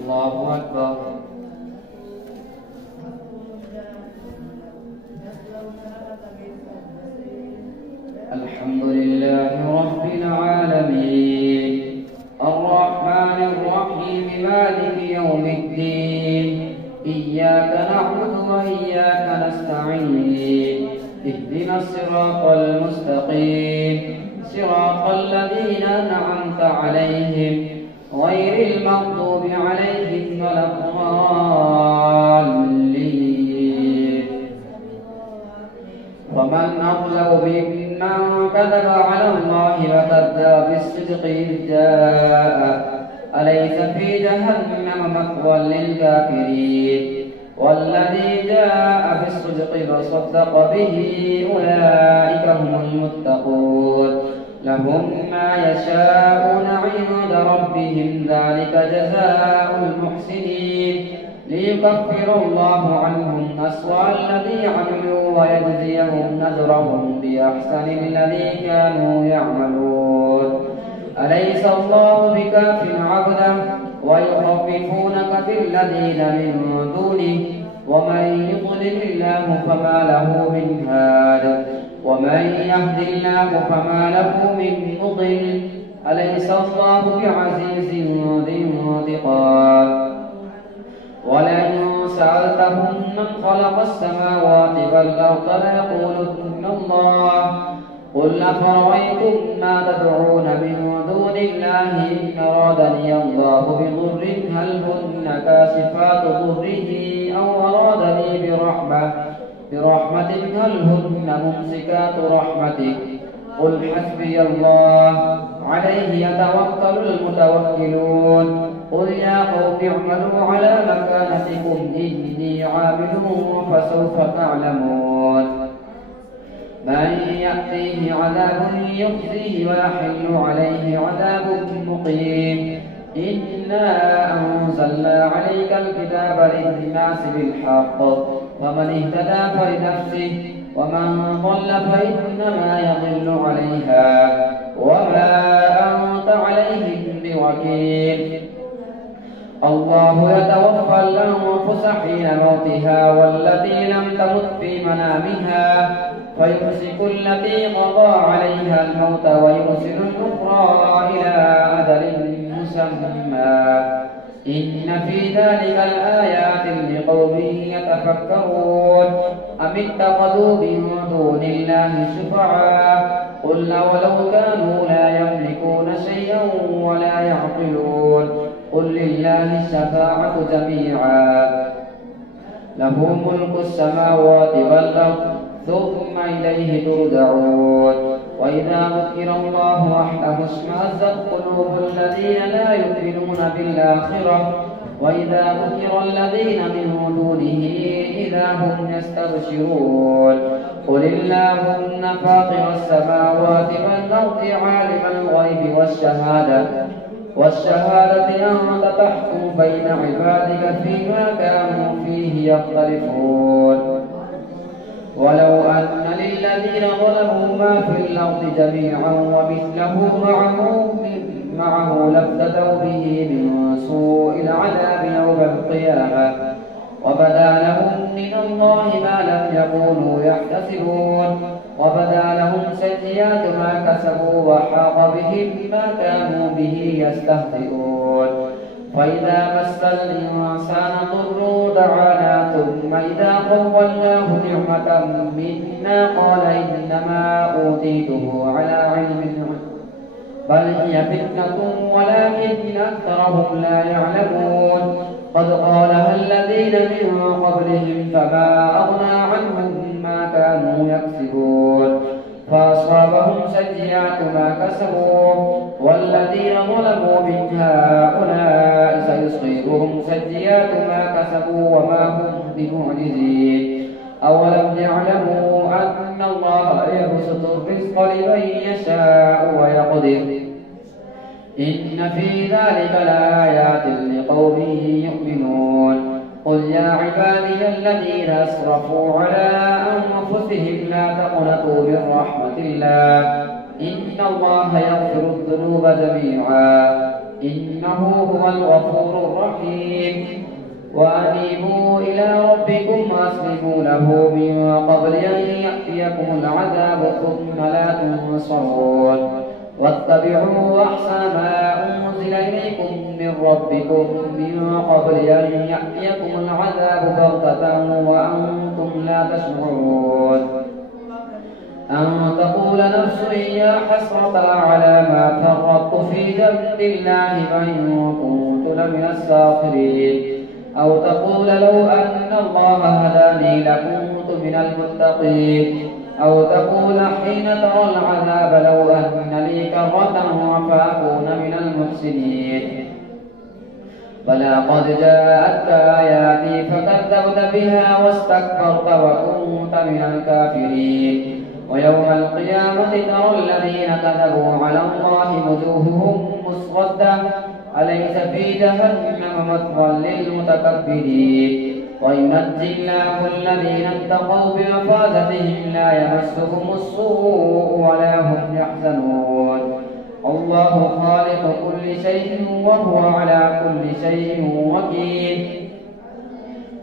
الله أكبر. الحمد لله رب العالمين الرحمن الرحيم مالك يوم الدين إياك نعبد وإياك نستعين اهدنا الصراط المستقيم صراط الذين أنعمت عليهم غير المغضوب عليهم ولا الضالين. ومن أظلم ممن كذب على الله وكذب بالصدق إذ جاء أليس في جهنم مثوى للكافرين والذي جاء بالصدق وصدق به أولئك هم المتقون لهم ما يشاءون عند ربهم ذلك جزاء المحسنين ليكفر الله عنهم أسوأ الذي عملوا ويجزيهم أجرهم بأحسن الذي كانوا يعملون. أليس الله بكاف عبده ويخوفونك بالذين من دونه ومن يضلل الله فما له من هاد ومن يهد الله فما له من مضل. أليس الله بعزيز ذي انتقام. ولئن سألتهم من خلق السماوات والأرض ليقولن الله قل أفرأيتم ما تدعون من دون الله إن أرادني الله بضر هل هن كاشفات ضره أو أرادني برحمة هل هن ممسكات رحمته قل حسبي الله عليه يتوكل المتوكلون. قل يا قوم اعملوا على مكانتكم إني عامل فسوف تعلمون من يأتيه عذاب يخزيه ويحل عليه عذاب مقيم. إنا أنزلنا عليك الكتاب للناس بالحق فمن اهتدى فلنفسه ومن ضل فإنما يضل عليها وما أنت عليهم بوكيل. الله يتوفى الأنفس حين موتها والتي لم تمت في منامها فيمسك التي قضى عليها الموت ويرسل الأخرى إلى أجل مسمى إن في ذلك الآيات لقوم يتفكرون. أم اتخذوا من دون الله شفعاء قل ولو كانوا لا يملكون شيئا ولا يعقلون. قل لله الشفاعة جميعا له ملك السماوات والأرض ثم إليه ترجعون. وإذا ذكر الله وحده اشمأزت قلوب الذين لا يؤمنون بالآخرة وإذا ذكر الذين من دونه إذا هم يستبشرون. قل اللهم فاطر السماوات والأرض عالم الغيب والشهادة أنت تحكم بين عبادك فيما كانوا فيه يختلفون. ولو أن للذين ظلموا ما في الأرض جميعا ومثله معه لافتدوا به من سوء العذاب يوم القيامة وبدا لهم من الله ما لم يكونوا يحتسبون. وبدا لهم سيئات ما كسبوا وحاق بهم ما كانوا به يستهزئون. فإذا مس الإنسان ضر دعانا ثم إذا خولناه نعمة منا قال إنما أوتيته على علم بل هي فتنة ولكن أكثرهم لا يعلمون. قد قالها الذين من قبلهم فما أغنى عنهم ما كانوا يكسبون فأصابهم سيئات ما كسبوا والذين ظلموا من هؤلاء سيصيبهم سيئات ما كسبوا وما هم بمعجزين. أولم يعلموا أن الله يبسط الرزق لمن يشاء ويقدر إن في ذلك لآيات لقوم يؤمنون. قل يا عبادي الذين أسرفوا على أنفسهم لا تقنطوا من رحمة الله إن الله يغفر الذنوب جميعا إنه هو الغفور الرحيم وأنيبوا إلى ربكم وأسلموا له من قبل أن يأتيكم العذاب ثم لا تنصرون واتبعوا أحسن ما أنزل إليكم من ربكم من قبل أن يأتيكم العذاب بغتة وأنتم لا تشعرون أن تقول نفس يا حسرة على ما فرطت في جنب الله وإن كنت لمن الساخرين أو تقول لو أن الله هداني لكنت من المتقين أو تقول حين ترى العذاب لو أن لي كرة فأكون من المحسنين بلى قد جاءتك آياتي فكذبت بها واستكبرت وكنت من الكافرين ويوم القيامة ترى الذين كذبوا على الله وجوههم مسودة أليس في جهنم مثوى للمتكبرين وينجي الله الذين اتقوا بمفازتهم لا يمسهم السوء ولا هم يحزنون الله خالق كل شيء وهو على كل شيء وكيل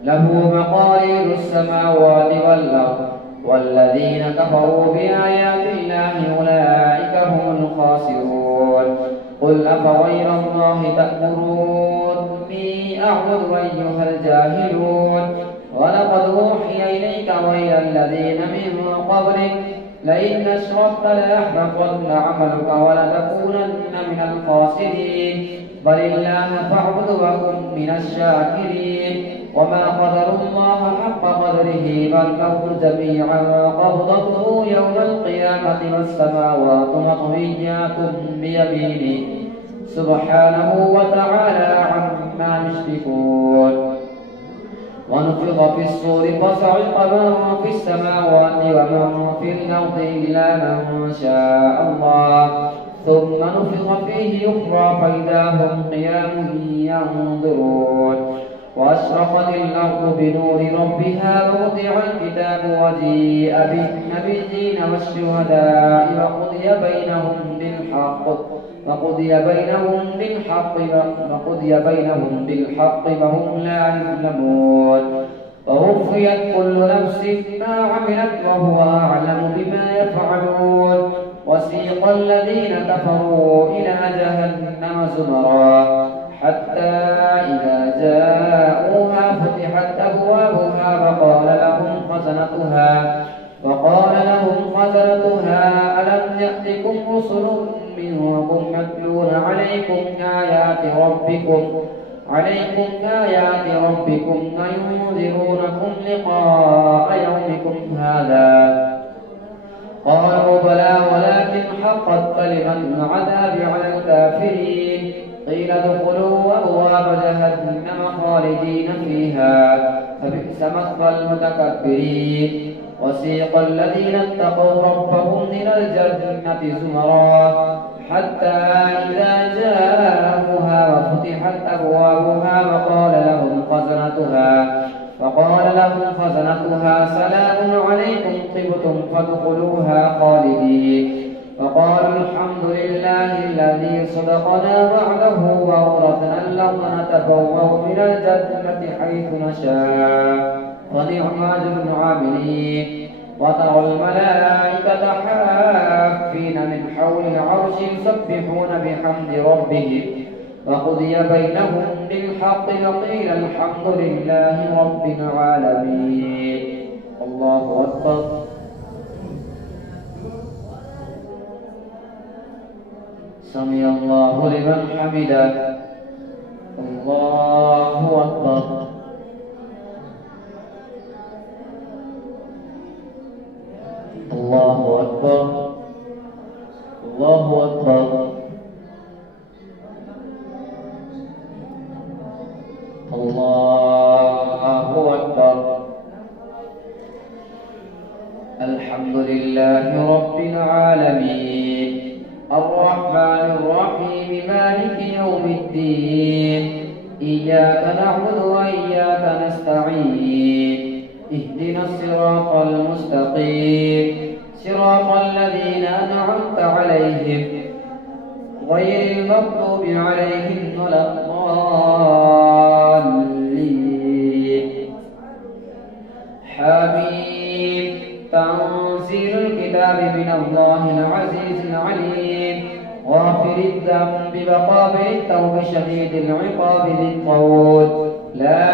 له مقاليد السماوات والأرض والذين كفروا بآيات الله أولئك هم الخاسرون قل أفغير الله تأمروني أعبد أيها الجاهلون ولقد أوحي إليك وإلى الذين من قبلك لئن أشركت ليحبطن عملك ولتكونن من الخاسرين بل الله فاعبد وكن من الشاكرين وما قدروا الله حق قدره بل له جميعا قبضته يوم القيامة والسماوات مطويات بيمينه سبحانه وتعالى عما يشركون ونفخ في الصور فصعق من في السماوات ومن في الأرض إلا من شاء الله ثم نفخ فيه أخرى فإذا هم قيام ينظرون وأشرقت الأرض بنور ربها ووضع الكتاب وجيء بالنبيين والشهداء وقضي بينهم بالحق وهم لا يظلمون ووفيت كل نفس ما عملت وهو أعلم بما يفعلون وسيق الذين كفروا إلى جهنم زمرا حتى إذا جاءوها فتحت أبوابها وقال لهم خزنتها ألم يأتكم رسل منكم يتلون عليكم آيات ربكم وينذرونكم لقاء يومكم هذا قالوا بلى ولكن حقت كلمة العذاب على الكافرين قيل ادخلوا أبواب جهنم خالدين فيها فبئس مثوى المتكبرين وسيق الذين اتقوا ربهم إلى الجنة زمرا حتى إذا جاءوها وفتحت أبوابها وقال لهم خزنتها سلام عليكم طبتم فادخلوها خالدين فقالوا الحمد لله الذي صدقنا وعده وأورثنا الأرض نتبوأ من الجنة حيث نشاء ونعم أجر العاملين وترى الملائكة حافين من حول العرش يسبحون بحمد ربهم وقضي بينهم بالحق وقيل الحمد لله رب العالمين الله أكبر سمع الله لمن حمده الله أكبر الله أكبر الله أكبر الله أكبر الحمد لله رب العالمين الرحمن الرحيم مالك يوم الدين إياك نعبد وإياك نستعين اهدنا الصراط المستقيم صراط الذين أنعمت عليهم غير المغضوب عليهم ولا الضالين. حميم. تنزيل الكتاب من الله العزيز العليم غافر الذنب وقابل التوب شديد العقاب ذي الطول لا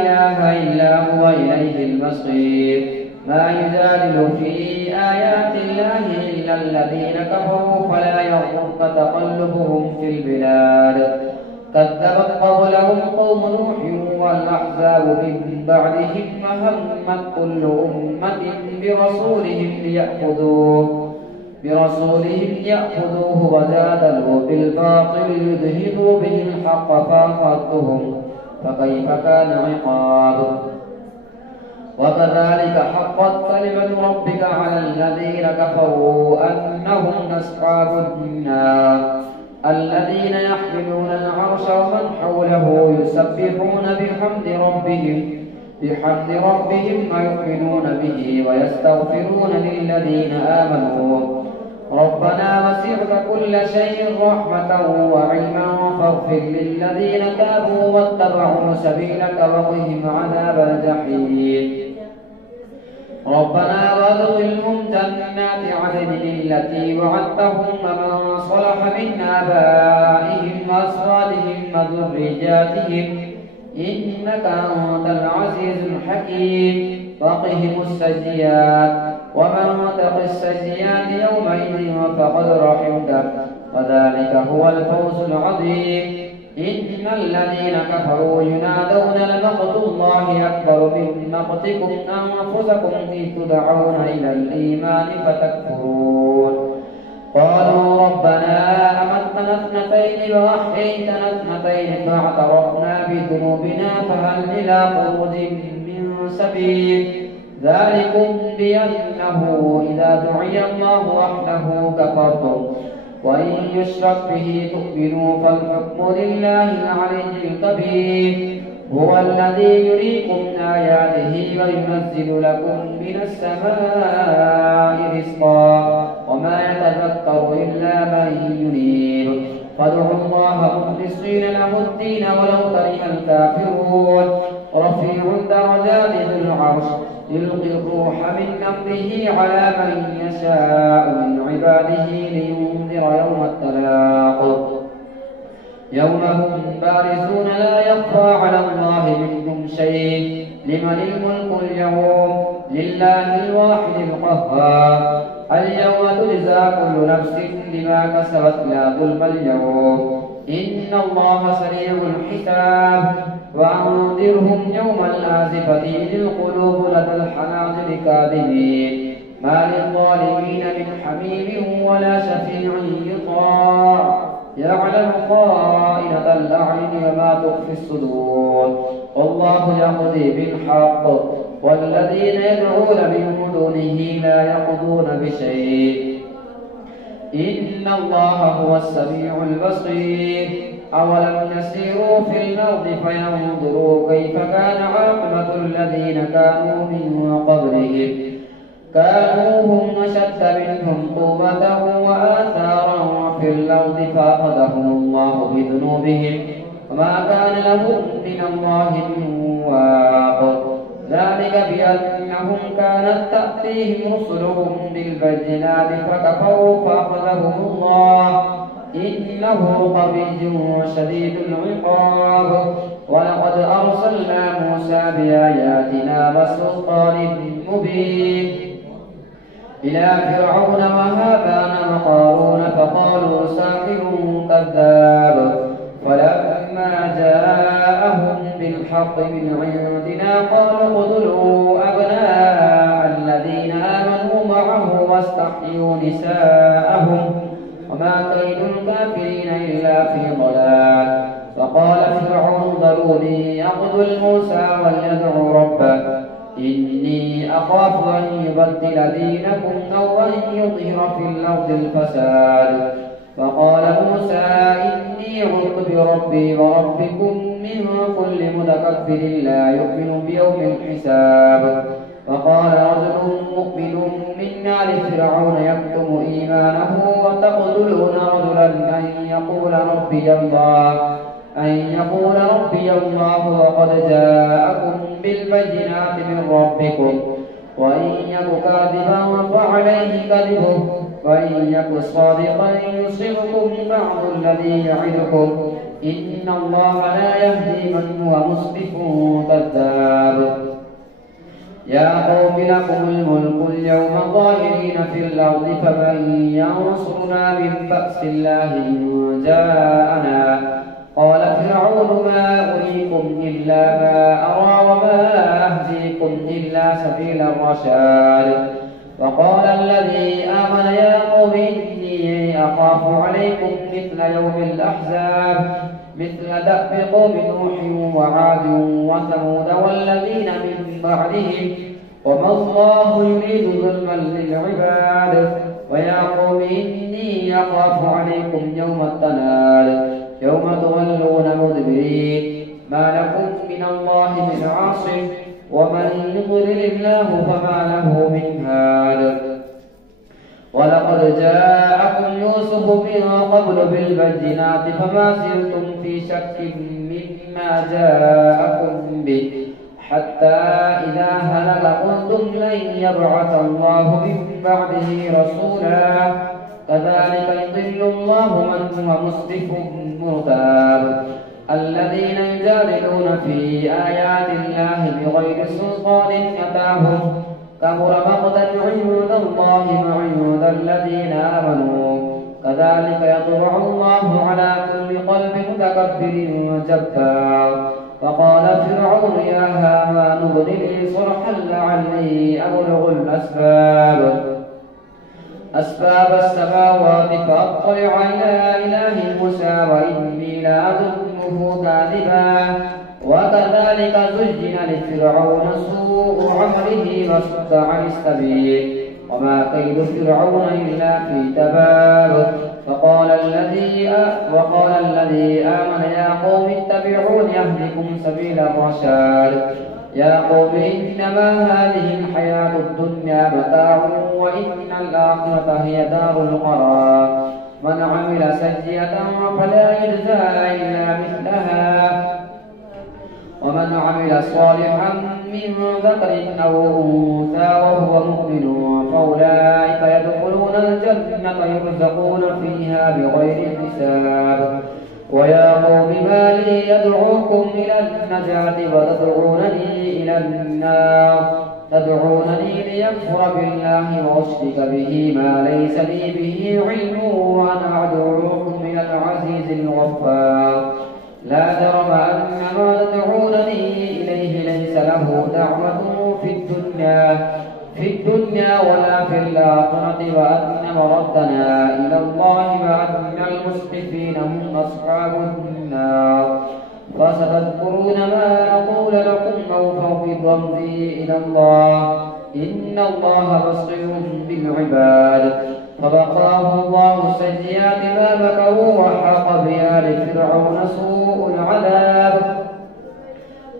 إله إلا هو إليه المصير. ما يجادل في آيات الله إلا الذين كفروا فلا يغرك تقلبهم في البلاد. كذبت قبلهم قوم نوح والأحزاب من بعدهم وهمت كل أمة برسولهم يأخذوه وجادلوا بالباطل يدهنوا به الحق فأخذتهم فكيف كان عقاب. وكذلك حقت كلمة ربك على الذين كفروا أنهم أصحاب النار الذين يحملون العرش ومن حوله يسبحون بحمد ربهم ويؤمنون به ويستغفرون للذين آمنوا ربنا وسعت كل شيء رحمة وعلما فاغفر للذين تابوا واتبعوا سبيلك وقهم عذاب الجحيم. ربنا وادخلهم جنات عدن التي وعدتهم ومن صلح من آبائهم وأزواجهم وذرياتهم إنك أنت العزيز الحكيم. وقهم السيئات ومن تق السيئات يومئذ فقد رحمته وذلك هو الفوز العظيم. إن الذين كفروا ينادون لمقت الله أكبر من مقتكم أنفسكم إذ تدعون إلى الإيمان فتكفرون. قالوا ربنا أمتنا اثنتين وأحييتنا اثنتين فاعترفنا بذنوبنا فهل إلى خروج من سبيل. ذلكم بأنه إذا دعي الله وحده كفرتم وإن يشرك به تؤمنوا فالحكم لله العلي الكبير. هو الذي يريكم آياته وينزل لكم من السماء رزقا وما يتذكر إلا من ينيب. فادعوا الله مخلصين له الدين ولو كره الكافرون. رفيع الدرجات ذو العرش يلقي الروح من أمره على من يشاء من عباده لينذر يوم التلاق يوم هم بارزون لا يخفى على الله منهم شيء. لمن الملك اليوم لله الواحد القهار. اليوم تجزى كل نفس بما كسبت لا ظلم اليوم إن الله سريع الحساب. وأنذرهم يوم الآزفة إذ القلوب لدى الحناجر كاظمين ما للظالمين من حميم ولا شفيع يطاع يعلم خائنة الأعين وما تخفي الصدور. والله يقضي بالحق والذين يدعون من دونه لا يقضون بشيء إن الله هو السميع البصير. أولم يسيروا في الأرض فينظروا كيف كان عاقبة الذين كانوا من قبلهم كانوا هم أشد منهم قوة وآثارا في الأرض فأخذهم الله بذنوبهم وما كان لهم من الله من واق. ذلك بأنهم كانت تأتيهم رسلهم بالبينات فكفروا فأخذهم الله إنه قوي شديد العقاب. ولقد أرسلنا موسى بآياتنا وسلطان مبين إلى فرعون وهامان وقارون فقالوا ساحر كذاب. فلما جاءهم بالحق من عندنا قالوا اقتلوا أبناء الذين آمنوا معه واستحيوا نساءهم وما كيد الكافرين إلا في ضلال. فقال فرعون ذروني أقتل موسى وليدع ربه إني أخاف أن يبدل دينكم أو أن يظهر في الأرض الفساد. فقال موسى إني عذت بربي وربكم من كل متكبر لا يؤمن بيوم الحساب. فقال رجل مؤمن من آل فرعون يكتم إيمانه وتقتلون رجلا أن يقول ربي الله وقد جاءكم بالبينات من ربكم وإن يك كاذبا فعليه كذبه وإن يك صادقا يصبكم بعض الذي يعدكم إن الله لا يهدي من هو مسرف كذاب. يا قوم لكم الملك اليوم ظاهرين في الأرض فمن ينصرنا من بأس الله إن جاءنا. قال فرعون ما أريكم إلا ما أرى وما أهديكم إلا سبيل الرشاد. وقال الذي آمن يا قوم إني أخاف عليكم مثل يوم الأحزاب مثل دأب قوم نوح وعاد وثمود والذين من بعدهم وما الله يريد ظلما للعباد. ويا قوم إني أخاف عليكم يوم التناد يوم تولون مدبرين ما لكم من الله من عاصم ومن يضلل الله فما له من هاد. ولقد جاءكم يوسف من قبل بالبينات فما زلتم في شك مما جاءكم به حتى إذا هلك قلتم لن يبعث الله من بعده رسولا كذلك يضل الله من هو مسرف مرتاب. الذين يجادلون في آيات الله بغير سلطان أتاهم كبر مقتا عند الله وعند الذين آمنوا كذلك يطبع الله على كل قلب متكبر جبار. فقال فرعون يا هامان ابن لي صرحا لعلي أبلغ أسباب السماوات فأطلع إلى إله موسى وإني لأظنه كاذبا. وكذلك زين لفرعون سوء عمله وصد عن السبيل وما كيد فرعون إلا في تباب. وقال الذي آمن يا قوم اتبعون يهدكم سبيل الرشاد. يا قوم إنما هذه الحياة الدنيا متاع وإن الآخرة هي دار القرار. من عمل سيئة فلا يجزى إلا مثلها ومن عمل صالحا من ذكر أو أنثى وهو مؤمن فأولئك يدخلون الجنة يرزقون فيها بغير حساب. ويا قوم ما لي يدعوكم إلى النجاة وتدعونني إلى النار تدعونني ليكفر بالله وأشرك به ما ليس لي به علم وأنا أدعوكم إلى العزيز الغفار. لا جرم أن ما تدعونني إليه ليس له دعوة في الدنيا ولا في الآخرة وأن مردنا إلى الله وأن المسرفين هم أصحاب النار. فستذكرون ما أقول لكم أو فوض أمري إلى الله إن الله بصير بالعباد. فوقاه الله سيئات ما مكروا وحاق بآل فرعون سوء العذاب.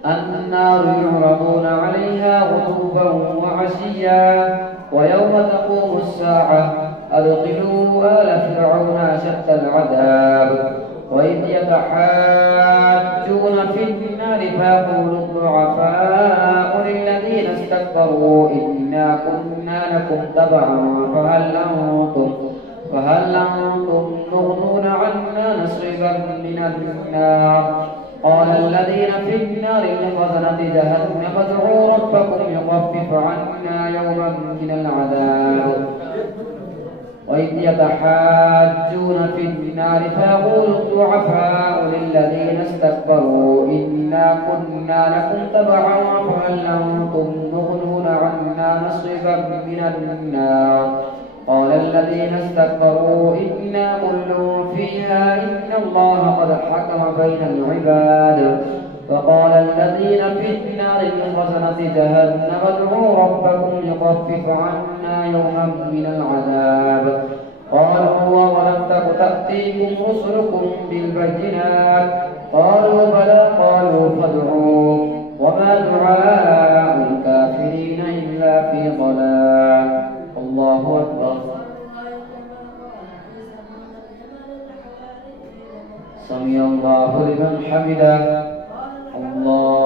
النار يعرضون عليها غدوا وعشيا ويوم تقوم الساعة أدخلوا آل فرعون أشد العذاب. وإذ يتحاجون في النار فيقول الضعفاء للذين استكبروا إنا كنا لكم تبعا فهل أنتم تغنون عنا نصيبا من النار. قال الذين في النار لخزنة جهنم ادعوا ربكم يخفف عنا يوما من العذاب. وإذ يتحاجون في النار فيقول الضعفاء للذين استكبروا إنا كنا لكم تبعا فهل أنتم تغنون عنا نصيبا من النار. قال الذين استكبروا إنا كل فيها إن الله قد حكم بين العباد. فقال الذين في النار لخزنة جهنم ادعوا ربكم يخفف عنا يوما من العذاب. قالوا ولم تك تأتيكم رسلكم بالبينات قالوا بلى قالوا فادعوا وما دعاء الكافرين إلا لمن حمده الله